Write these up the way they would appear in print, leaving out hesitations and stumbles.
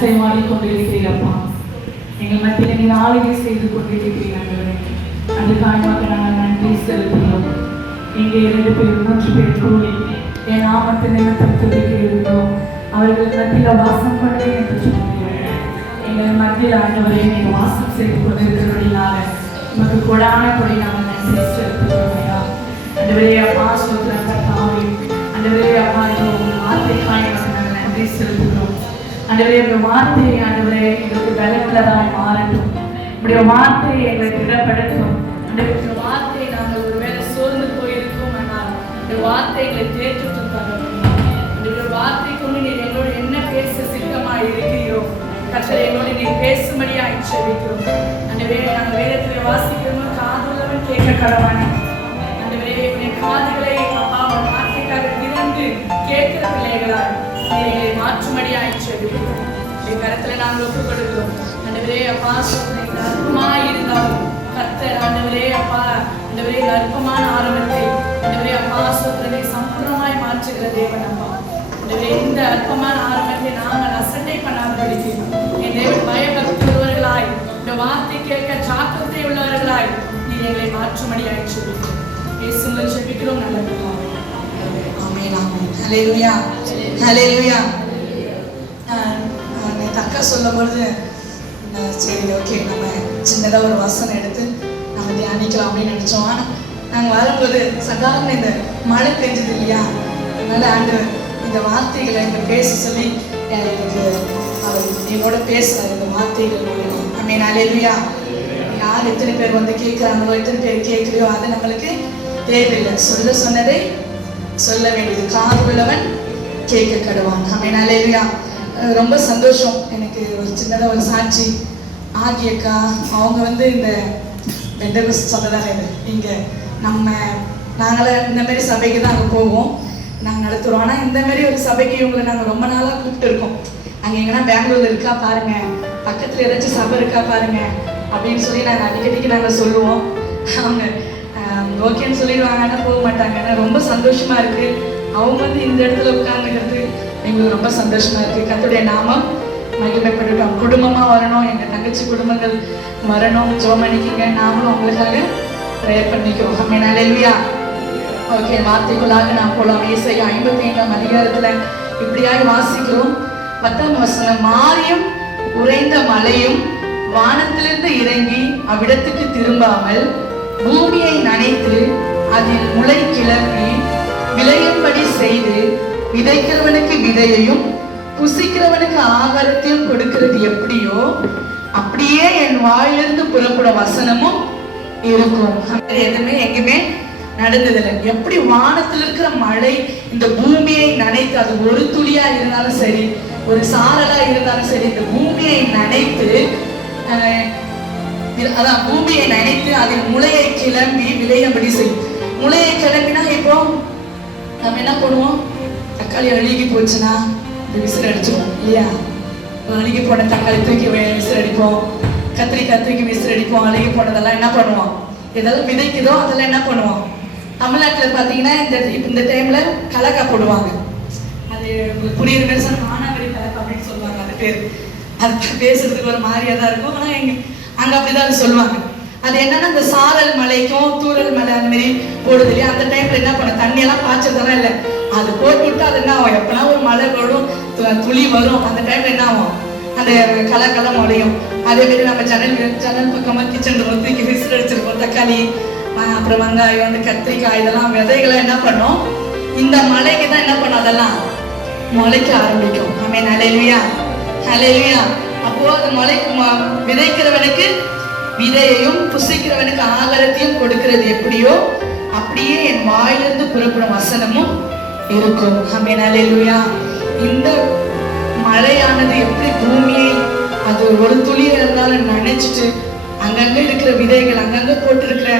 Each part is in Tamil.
அசைமாடி கொண்டிருக்கிறீரப்பா, எங்கள் மத்தியில் நீர் ஆளுகை செய்து கொண்டிருக்கிறீர்கள். அதுக்காக நாங்கள் நன்றி செலுத்துகிறோம். இங்கே 2 பேர் 3 பேர் கூடி என் நாமத்தை நினைத்திருக்கிறோம், அவர்கள் மத்தியில் வாசம் பண்ணவே என்று சொல்கிறீர்கள். எங்கள் மத்தியில் ஆண்டவரை நீங்கள் வாசம் செய்து கொண்டிருக்கிறபடினால நமக்கு கொடான கொடி நாங்கள் நன்றி செலுத்துகிறோம். ஆண்டவரே அப்பா சொல்கிறேன் கர்த்தாவே, ஆண்டவரே அப்பா உங்கள் வார்த்தைக்காக நாங்கள் நன்றி செலுத்துகிறோம். ஆண்டவரே உங்கள் வார்த்தை ஆண்டவரே எங்களுக்கு பலமுள்ளதாய் மாறட்டும். உங்களுடைய வார்த்தையை எங்களை திடப்படுத்தும். அந்த வார்த்தையை நாங்கள் ஒருவேளை சோர்ந்து போயிருக்கோம் ஆனால் இந்த வார்த்தை எங்களை தேற்றுட்டு தரணும். இந்த வார்த்தை கொண்டு நீர் எங்களோடு என்ன பேச சித்தமாக இருக்கிறோம் கர்த்தர் எங்களோடு நீர் பேசும்படியாக செபிக்கிறோம். ஆண்டவரே நாங்கள் வேதத்தில் வாசிக்கிறோம், காதுள்ளவன் கேட்க கடவானே. ஆண்டவரே என் காதுகளை அப்பா வார்த்தைக்காக திறந்து கேட்கிற பிள்ளைகளால் எங்களை மாற்றும்படியாக செபிக்கிறோம். என் கருத்துல நாங்கள் ஒப்புக் கொடுக்கிறோம். ஆண்டவரே அப்பா அற்புதமாய் இருந்தாலும் கர்த்தர் ஆண்டவரே அப்பா ஆண்டவரே அற்புதமான ஆரம்பத்தை ஆண்டவரே அப்பா சொல்றதை சம்பூர்ணமாய் மாற்றுகிற தேவன் அப்பா. ஆண்டவரே இந்த அற்புதமான ஆரம்பத்தை நாங்கள் அசட்டை பண்ணாதபடிக்கு என் தேவன் பயபக்தி உள்ளவர்களாய் இந்த வார்த்தை கேட்க ஜாக்கிரதை உள்ளவர்களாய் நீ எங்களை மாற்றும்படியாக செபிக்கிறோம். இயேசுவில் செபிக்கிறோம். நல்ல பிதாவே. ஆமென் ஆமென். ஹல்லேலூயா ஹல்லேலூயா. தக்கா சொல்லும்பொழுது சரி ஓகே நம்ம சின்னதாக ஒரு வசனம் எடுத்து நம்ம தியானிக்கலாம் அப்படின்னு நினச்சோம். ஆனால் நாங்கள் வரும்போது சாதாரண இந்த மழை பெஞ்சது இல்லையா, அதனால ஆண்டவர் இந்த வார்த்தைகளை எங்கள் பேச சொல்லி எனக்கு அவர் என்னோட பேசுகிறார். இந்த வார்த்தைகள் ஆமென் ஹல்லேலூயா. யார் எத்தனை பேர் வந்து கேட்குறாங்களோ எத்தனை பேர் கேட்கலையோ அது நம்மளுக்கு தேவையில்லை. சொன்னதை சொல்ல வேண்டியது. காது உள்ளவன் கேட்க கடவான். ஆமென் ஹல்லேலூயா. ரொம்ப சந்தோஷம். எனக்கு ஒரு சின்னதாக ஒரு சாட்சி ஆகியக்கா அவங்க வந்து இந்த பெந்தகோஸ்து சபைதானே இங்கே நாங்களாம் இந்த மாதிரி சபைக்கு தான் அங்கே போவோம், நாங்கள் நடத்துகிறோம். ஆனால் இந்த மாதிரி ஒரு சபைக்கு இவங்களை நாங்கள் ரொம்ப நாளாக கூப்பிட்டு இருக்கோம். அங்கே எங்கன்னா பெங்களூரில் இருக்கா பாருங்க, பக்கத்தில் ஏதாச்சும் சபை இருக்கா பாருங்க அப்படின்னு சொல்லி நாங்கள் அடிக்கடிக்கு நாங்கள் சொல்லுவோம். அவங்க ஓகேன்னு சொல்லிடுவாங்க, ஆனால் போக மாட்டாங்க. ஆனால் ரொம்ப சந்தோஷமாக இருக்குது. அவங்க வந்து இந்த இடத்துல உட்கார்ந்துக்கிறது எங்களுக்கு ரொம்ப சந்தோஷமாக இருக்குது. கர்த்தருடைய நாமம் மகிமைப்படட்டும். குடும்பமாக வரணும், எங்கள் தங்கச்சி குடும்பங்கள் வரணும். ஜெபம் பண்ணிக்கங்க, நாமளும் உங்களுக்காக ப்ரேயர் பண்ணிக்கிறோம். ஆமென் ஹல்லேலூயா. ஓகே, வார்த்தைக்குள்ளாக நாம் போகலாம். ஏசாயா 55ஆம் அதிகாரத்தில் இப்படியாக வாசிக்கிறோம். 10ஆம் வசனம். மாரியும் உறைந்த மழையும் வானத்திலிருந்து இறங்கி அவ்விடத்துக்கு திரும்பாமல் பூமியை நனைத்து அதில் முளை கிளப்பி விளையும்படி செய்து விதைக்கிறவனுக்கு விதையையும் புசிக்கிறவனுக்கு ஆகாரத்தையும் கொடுக்கிறது எப்படியோ அப்படியே என் வாயிலிருந்து புறப்படும் வசனமும் இருக்கும். எதுவுமே எங்குமே நடந்ததில்லை. எப்படி வானத்தில் இருக்கிற மழை இந்த பூமியை நனைத்து, அது ஒரு துளியா இருந்தாலும் சரி ஒரு சாரலா இருந்தாலும் சரி, இந்த பூமியை நனைத்து அதான் பூமியை நனைத்து அதில் முளையை கிளம்பி விளையும்படி செய்யும். முளையை கிளம்பினா இப்போ நம்ம என்ன பண்ணுவோம், தக்காளி அழுகி போச்சுன்னா இந்த விசில் அடிச்சுவோம் இல்லையா. அழுகி போன தக்காளி தூக்கி விசில் அடிப்போம், கத்திரிக்காய் தூக்கி விசில் அடிப்போம். அழுகி போனதெல்லாம் என்ன பண்ணுவோம், எதாவது விதைக்குதோ அதெல்லாம் என்ன பண்ணுவோம். தமிழ்நாட்டில் பார்த்தீங்கன்னா இந்த டைம்ல கலக்கா போடுவாங்க. அது உங்களுக்கு புரியுற பேர் மானாவரி கலக்கா அப்படின்னு சொல்லுவாங்க. அது பேர் அது பேசுறதுக்கு ஒரு மாதிரியா தான் இருக்கும். ஆனால் அங்கே அப்படிதான் சொல்லுவாங்க. அது என்னன்னா இந்த சாரல் மலைக்கும் தூரல் மலை அந்த மாதிரி போடுது இல்லையா, அந்த டைம்ல என்ன பண்ண தண்ணியெல்லாம் பாய்ச்சதெல்லாம் இல்லை, அது போட்டு விட்டு அது என்ன ஆகும், எப்பனா ஒரு மழை வரும் துளி வரும், அந்த டைம்ல என்ன ஆகும், அந்த கலக்கெல்லாம் முளையும். அதே மாதிரி நம்ம ஜன்னல் பக்கமா கிச்சன் தூக்கி விசில் அடிச்சிருக்கோம். தக்காளி அப்புறம் வெங்காயம் அந்த கத்திரிக்காய் இதெல்லாம் விதைகளை என்ன பண்ணோம், இந்த மழைக்கு தான் என்ன பண்ணும், அதெல்லாம் முளைக்க ஆரம்பிக்கும். ஆமென் ஹல்லேலூயா ஹல்லேலூயா. அப்போ அது விதைக்கிறவனுக்கு விதையையும் புசிக்கிறவனுக்கு ஆகாரத்தையும் கொடுக்கிறது எப்படியோ அப்படியே என் வாயிலிருந்து புறப்படும் வசனமும் இருக்கும். ஆமென் ஹல்லேலூயா. இந்த மழையானது எப்படி பூமியை அது ஒரு துளி இருந்தாலும் நினைச்சிட்டு அங்கங்க இருக்கிற விதைகள், அங்கங்க போட்டிருக்கிற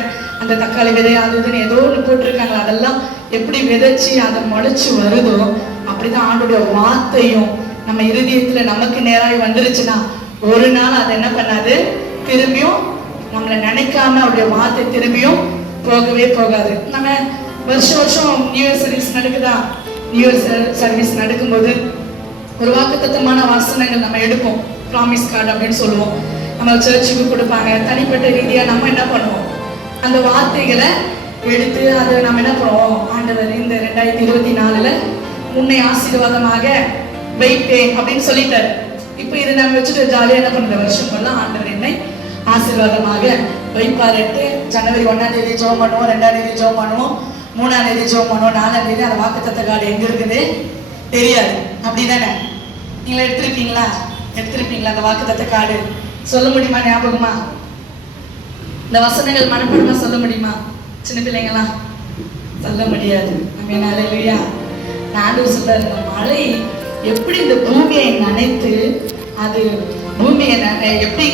அந்த தக்காளி விதை அது இதுன்னு ஏதோ ஒன்று போட்டிருக்காங்க, அதெல்லாம் எப்படி விதைச்சு அதை முளைச்சு வருதோ அப்படிதான் ஆண்டோடைய வார்த்தையும் நம்ம இருதயத்துல நமக்கு நேராக வந்துருச்சுன்னா ஒரு நாள் அதை என்ன பண்ணாது, திரும்பியும் நம்மளை நினைக்காம அவருடைய வார்த்தை திரும்பியும் போகவே போகாது. நம்ம வருஷம் வருஷம் நியூ இயர் சர்வீஸ் நடக்குதா, நியூ இயர் சர்வீஸ் நடக்கும்போது ஒரு வாக்குத்தத்தமான வசனங்கள் நம்ம எடுப்போம், ப்ராமிஸ் கார்டு அப்படின்னு சொல்லுவோம். நம்ம சர்ச்சுக்கு கொடுப்பாங்க. தனிப்பட்ட ரீதியா நம்ம என்ன பண்ணுவோம், அந்த வார்த்தைகளை எடுத்து அதை நம்ம என்ன பண்ணுவோம், ஆண்டவர் இந்த 2024 உன்னை ஆசீர்வாதமாக வைப்பேன் அப்படின்னு சொல்லிட்டாரு. இப்போ இதை நம்ம வச்சுட்டு ஜாலியாக என்ன பண்ணுற, வருஷம் எல்லாம் ஆண்டவர் என்னை ஆசீர்வாதமாக வைப்பாருட்டு ஜனவரி 1ஆம் தேதி ஜெபம் பண்ணுவோம், 2ஆம் தேதி ஜெபம் பண்ணுவோம், 3ஆம் தேதி ஜெபம் பண்ணுவோம், 4ஆம் தேதி அந்த வாக்குத்தத்த கார்டு எங்க இருக்குது தெரியாது. அப்படிதானே? நீங்களா எடுத்திருப்பீங்களா அந்த வாக்குத்தத்த கார்டு? சொல்ல முடியுமா, ஞாபகமா? இந்த வசனங்கள் மனப்பாடமா சொல்ல முடியுமா? சின்ன பிள்ளைங்களா சொல்ல முடியாது. அல்லேலூயா. ஆண்டவர் சொல்றாரு, இந்த மழை எப்படி இந்த பூமியை நனைத்து அது பூமியை எப்படி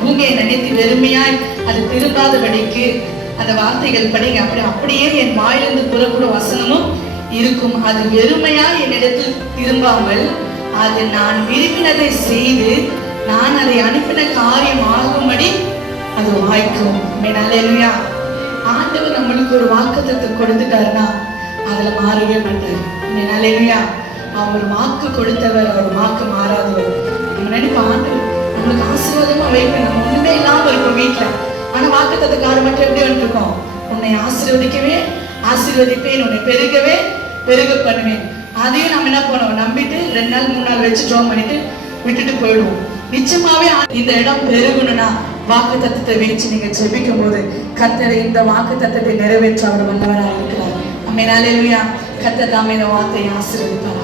பூமியை நினைத்து வெறுமையாய் அது திரும்பாதபடிக்கு அந்த வார்த்தைகள் படிங்க. அப்படியே என் வாயிலிருந்து புறப்படும் வசனமும் இருக்கும். அது வெறுமையாய் என்னிடத்தில் திரும்பாமல் அது நான் விரும்பினதை செய்து நான் அதை அனுப்பின காரியம் ஆகும்படி அது வாய்க்கும். அல்லேலூயா. ஆண்டவர் நம்மளுக்கு ஒரு வாக்குத்தத்தை கொடுத்துட்டாருன்னா அதுல மாறவே மாட்டார். அல்லேலூயா. அவர் வாக்கு கொடுத்தவர், அவர் வாக்கு மாறாதவர். நம்ம நினைப்போம் ஆண்டவர் நம்மளுக்கு ஆசீர்வாதமா வைக்கணும், நம்ம ஒண்ணுமே இல்லாம இருக்கும் வீட்டுல, ஆனா வாக்குத்தத்த கார்டு மட்டும் எப்படி வந்துருக்கோம், உன்னை ஆசீர்வதிப்பேன், உன்னை பெருகவே பெருக பண்ணுவேன். அதையும் நம்ம என்ன பண்ணுவோம், நம்பிட்டு 2 நாள் 3 நாள் வச்சு ஜெபம் பண்ணிட்டு விட்டுட்டு போயிடுவோம். நிச்சயமாவே இந்த இடம் பெருகணும்னா வாக்குத்தத்தத்தை வச்சு நீங்க ஜெபிக்கும் போது கர்த்தர் இந்த வாக்குத்தத்தத்தை நிறைவேற்ற அவர் வல்லவராக இருக்கிறார். அல்லேலூயா. கர்த்தர் தாமே இந்த வார்த்தையை ஆசீர்வதிப்பார்.